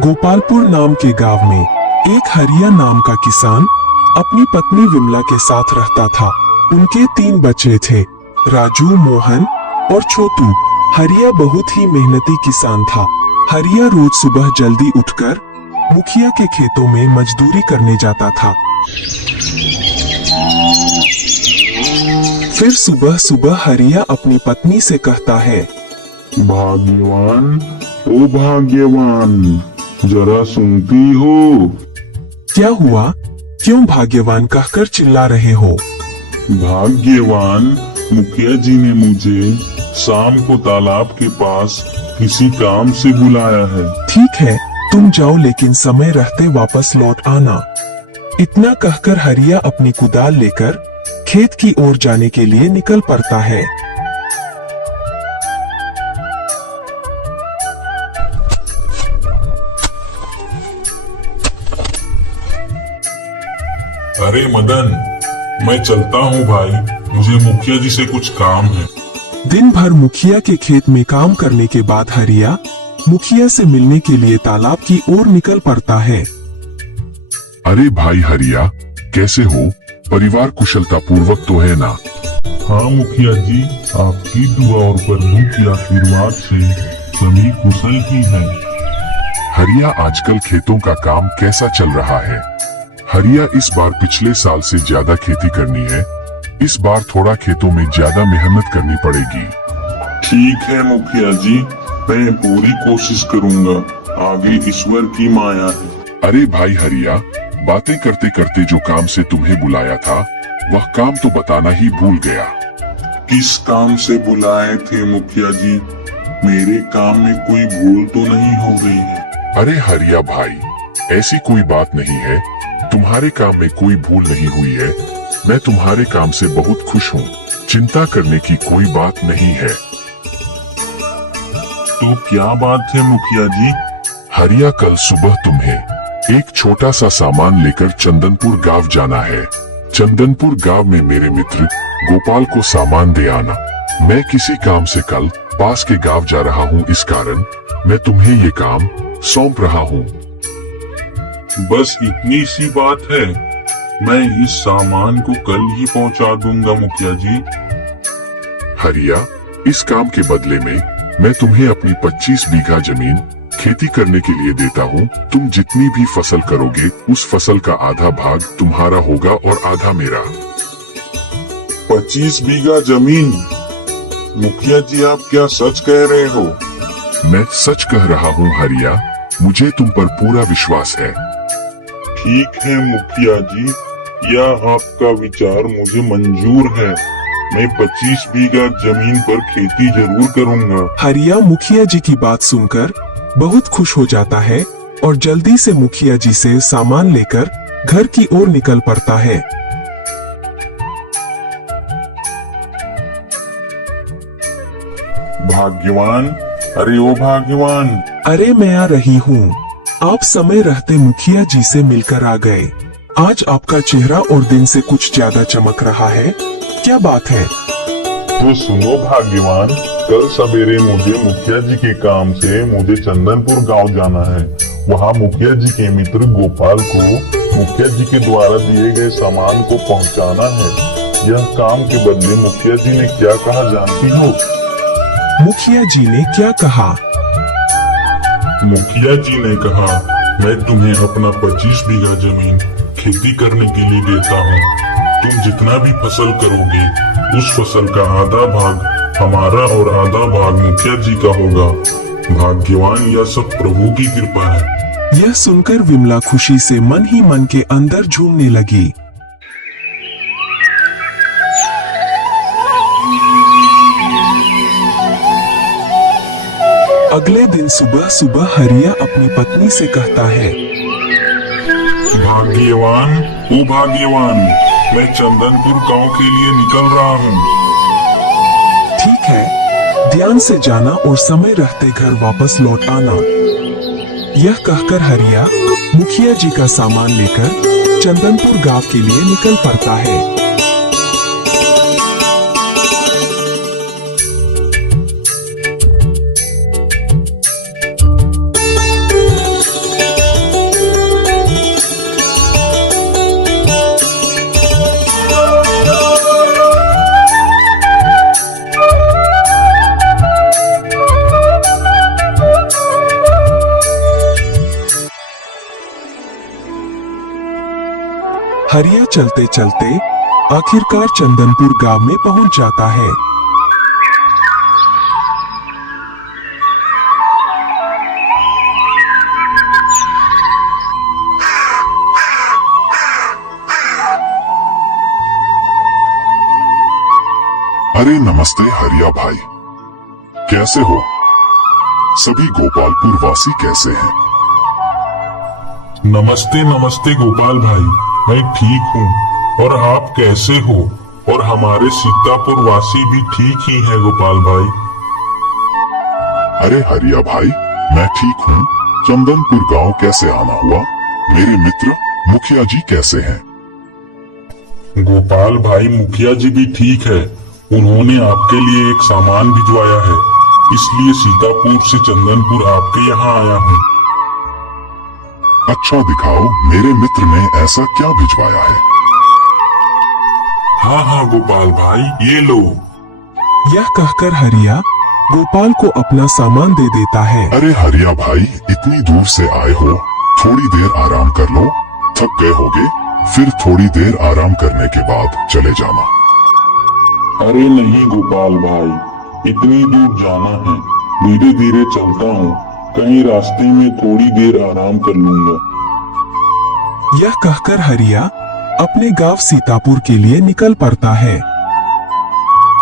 गोपालपुर नाम के गांव में एक हरिया नाम का किसान अपनी पत्नी विमला के साथ रहता था। उनके 3 बच्चे थे, राजू, मोहन और छोटू। हरिया बहुत ही मेहनती किसान था। हरिया रोज सुबह जल्दी उठकर मुखिया के खेतों में मजदूरी करने जाता था। फिर सुबह सुबह हरिया अपनी पत्नी से कहता है, भाग्यवान, ओ भाग्यवान, जरा सुनती हो? क्या हुआ? क्यों भाग्यवान कहकर चिल्ला रहे हो? भाग्यवान, मुखिया जी ने मुझे शाम को तालाब के पास किसी काम से बुलाया है। ठीक है, तुम जाओ, लेकिन समय रहते वापस लौट आना। इतना कहकर हरिया अपनी कुदाल लेकर खेत की ओर जाने के लिए निकल पड़ता है। अरे मदन, मैं चलता हूँ भाई, मुझे मुखिया जी से कुछ काम है। दिन भर मुखिया के खेत में काम करने के बाद हरिया मुखिया से मिलने के लिए तालाब की ओर निकल पड़ता है। अरे भाई हरिया, कैसे हो? परिवार कुशलता पूर्वक तो है ना? हाँ मुखिया जी, आपकी दुआ और प्रभु के आशीर्वाद से सभी कुशल ही हैं। हरिया, आजकल खेतों का काम कैसा चल रहा है? हरिया, इस बार पिछले साल से ज्यादा खेती करनी है। इस बार थोड़ा खेतों में ज्यादा मेहनत करनी पड़ेगी। ठीक है मुखिया जी, मैं पूरी कोशिश करूंगा। आगे ईश्वर की माया है। अरे भाई हरिया, बातें करते करते जो काम से तुम्हें बुलाया था, वह काम तो बताना ही भूल गया। किस काम से बुलाए थे मुखिया जी? मेरे काम में कोई भूल तो नहीं हो गई है? अरे हरिया भाई, ऐसी कोई बात नहीं है। तुम्हारे काम में कोई भूल नहीं हुई है। मैं तुम्हारे काम से बहुत खुश हूँ। चिंता करने की कोई बात नहीं है। तो क्या बात है मुखिया जी? हरिया, कल सुबह तुम्हें एक छोटा सा सामान लेकर चंदनपुर गांव जाना है। चंदनपुर गांव में मेरे मित्र गोपाल को सामान दे आना। मैं किसी काम से कल पास के गांव जा रहा हूँ, इस कारण मैं तुम्हें ये काम सौंप रहा हूँ। बस इतनी सी बात है? मैं इस सामान को कल ही पहुंचा दूंगा मुखिया जी। हरिया, इस काम के बदले में मैं तुम्हें अपनी 25 बीघा जमीन खेती करने के लिए देता हूँ। तुम जितनी भी फसल करोगे, उस फसल का आधा भाग तुम्हारा होगा और आधा मेरा। 25 बीघा जमीन? मुखिया जी, आप क्या सच कह रहे हो? मैं सच कह रहा हूँ हरिया, मुझे तुम पर पूरा विश्वास है। ठीक है मुखिया जी, यह आपका विचार मुझे मंजूर है। मैं 25 बीघा जमीन पर खेती जरूर करूंगा। हरिया मुखिया जी की बात सुनकर बहुत खुश हो जाता है और जल्दी से मुखिया जी से सामान लेकर घर की ओर निकल पड़ता है। भाग्यवान, अरे ओ भाग्यवान। अरे मैं आ रही हूँ। आप समय रहते मुखिया जी से मिलकर आ गए। आज आपका चेहरा और दिन से कुछ ज्यादा चमक रहा है, क्या बात है? तो सुनो भाग्यवान, कल सवेरे मुझे मुखिया जी के काम से मुझे चंदनपुर गांव जाना है। वहां मुखिया जी के मित्र गोपाल को मुखिया जी के द्वारा दिए गए सामान को पहुंचाना है। यह काम के बदले मुखिया जी ने क्या कहा जानती हो? मुखिया जी ने क्या कहा? मुखिया जी ने कहा, मैं तुम्हें अपना 25 बीघा जमीन खेती करने के लिए देता हूँ। तुम जितना भी फसल करोगे, उस फसल का आधा भाग हमारा और आधा भाग मुखिया जी का होगा। भाग्यवान, यह सब प्रभु की कृपा है। यह सुनकर विमला खुशी से मन ही मन के अंदर झूमने लगी। अगले दिन सुबह सुबह हरिया अपनी पत्नी से कहता है, भाग्यवान, ओ भाग्यवान, मैं चंदनपुर गांव के लिए निकल रहा हूँ। ठीक है, ध्यान से जाना और समय रहते घर वापस लौट आना। यह कहकर हरिया मुखिया जी का सामान लेकर चंदनपुर गांव के लिए निकल पड़ता है। हरिया चलते चलते आखिरकार चंदनपुर गांव में पहुंच जाता है। अरे नमस्ते हरिया भाई, कैसे हो? सभी गोपालपुर वासी कैसे हैं? नमस्ते नमस्ते गोपाल भाई, मैं ठीक हूँ। और आप कैसे हो? और हमारे सीतापुर वासी भी ठीक ही हैं गोपाल भाई। अरे हरिया भाई, मैं ठीक हूँ। चंदनपुर गांव कैसे आना हुआ? मेरे मित्र मुखिया जी कैसे हैं? गोपाल भाई, मुखिया जी भी ठीक है। उन्होंने आपके लिए एक सामान भिजवाया है, इसलिए सीतापुर से चंदनपुर आपके यहाँ आया हूँ। अच्छा दिखाओ, मेरे मित्र ने ऐसा क्या भिजवाया है? हाँ हाँ गोपाल भाई, ये लो। यह कहकर हरिया गोपाल को अपना सामान दे देता है। अरे हरिया भाई, इतनी दूर से आए हो, थोड़ी देर आराम कर लो। थक गए होगे, फिर थोड़ी देर आराम करने के बाद चले जाना। अरे नहीं गोपाल भाई, इतनी दूर जाना है, धीरे धीरे चलता हूँ, कहीं रास्ते में थोड़ी देर आराम कर लूंगा। यह कहकर हरिया अपने गांव सीतापुर के लिए निकल पड़ता है।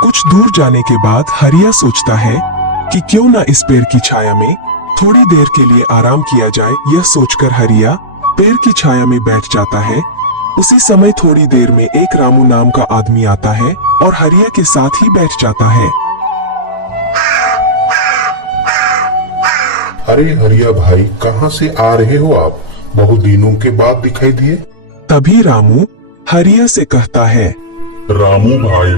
कुछ दूर जाने के बाद हरिया सोचता है कि क्यों ना इस पेड़ की छाया में थोड़ी देर के लिए आराम किया जाए। यह सोचकर हरिया पेड़ की छाया में बैठ जाता है। उसी समय थोड़ी देर में एक रामू नाम का आदमी आता है और हरिया के साथ ही बैठ जाता है। अरे हरिया भाई, कहाँ से आ रहे हो आप? बहुत दिनों के बाद दिखाई दिए। तभी रामू हरिया से कहता है, रामू भाई,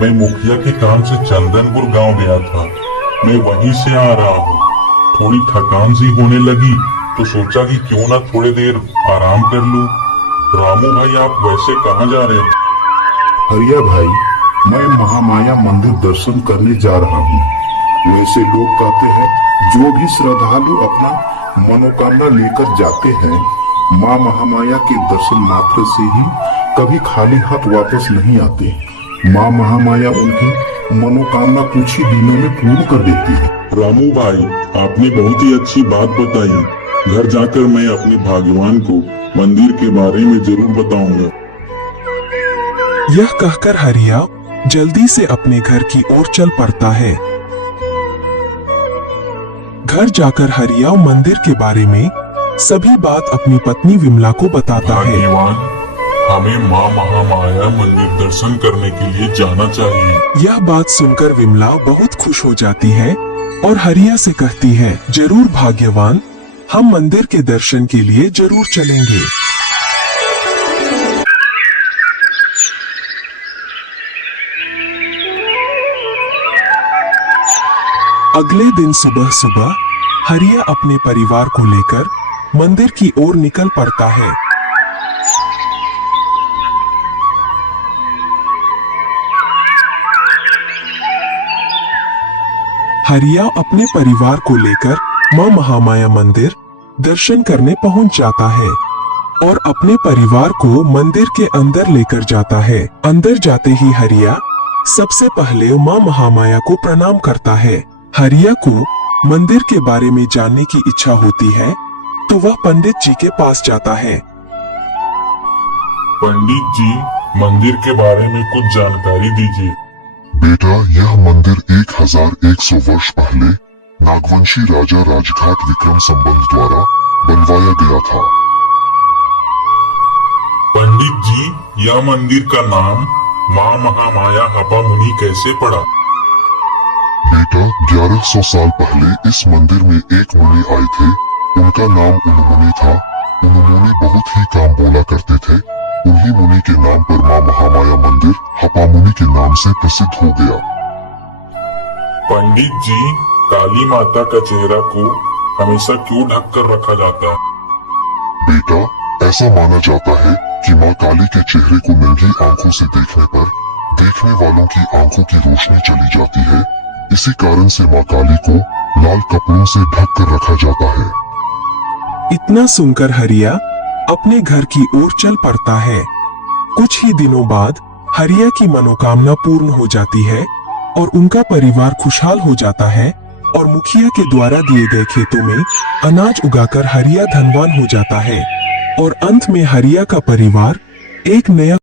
मैं मुखिया के काम से चंदनपुर गांव गया था, मैं वहीं से आ रहा हूँ। थोड़ी थकान सी होने लगी तो सोचा कि क्यों ना थोड़ी देर आराम कर लूं। रामू भाई, आप वैसे कहाँ जा रहे हैं? हरिया भाई, मैं महामाया मंदिर दर्शन करने जा रहा हूँ। वैसे लोग कहते हैं जो भी श्रद्धालु अपना मनोकामना लेकर जाते हैं, माँ महामाया के दर्शन मात्र से ही कभी खाली हाथ वापस नहीं आते। माँ महामाया उनकी मनोकामना कुछ ही दिनों में पूर्ण कर देती है। रामू भाई, आपने बहुत ही अच्छी बात बताई। घर जाकर मैं अपने भाग्यवान को मंदिर के बारे में जरूर बताऊंगा। यह कहकर हरिया जल्दी से अपने घर की ओर चल पड़ता है। घर जाकर हरिया मंदिर के बारे में सभी बात अपनी पत्नी विमला को बताता है। भाग्यवान, हमें माँ महामाया मंदिर दर्शन करने के लिए जाना चाहिए। यह बात सुनकर विमला बहुत खुश हो जाती है और हरिया से कहती है, जरूर भाग्यवान, हम मंदिर के दर्शन के लिए जरूर चलेंगे। अगले दिन सुबह सुबह हरिया अपने परिवार को लेकर मंदिर की ओर निकल पड़ता है। हरिया अपने परिवार को लेकर मां महामाया मंदिर दर्शन करने पहुंच जाता है और अपने परिवार को मंदिर के अंदर लेकर जाता है। अंदर जाते ही हरिया सबसे पहले मां महामाया को प्रणाम करता है। हरिया को मंदिर के बारे में जानने की इच्छा होती है तो वह पंडित जी के पास जाता है। पंडित जी, मंदिर के बारे में कुछ जानकारी दीजिए। बेटा, यह मंदिर 1100 वर्ष पहले नागवंशी राजा राजघाट विक्रम संबंध द्वारा बनवाया गया था। पंडित जी, यह मंदिर का नाम माँ महामाया हपामुनि कैसे पड़ा? बेटा, 1100 साल पहले इस मंदिर में एक मुनि आए थे। उनका नाम उन्मुनि था। उन्मुनि बहुत ही काम बोला करते थे। उन्हीं मुनि के नाम पर माँ महामाया मंदिर हपामुनि के नाम से प्रसिद्ध हो गया। पंडित जी, काली माता का चेहरा को हमेशा क्यों ढक कर रखा जाता है? बेटा, ऐसा माना जाता है कि माँ काली के चेहरे को नंगी आंखों से देखने पर देखने वालों की आंखों की रोशनी चली जाती है। इसी कारण से माँ काली को लाल कपड़ों से ढक कर रखा जाता है। इतना सुनकर हरिया अपने घर की ओर चल पड़ता है। कुछ ही दिनों बाद हरिया की मनोकामना पूर्ण हो जाती है और उनका परिवार खुशहाल हो जाता है और मुखिया के द्वारा दिए गए खेतों में अनाज उगाकर हरिया धनवान हो जाता है और अंत में हरिया का परिवार एक नया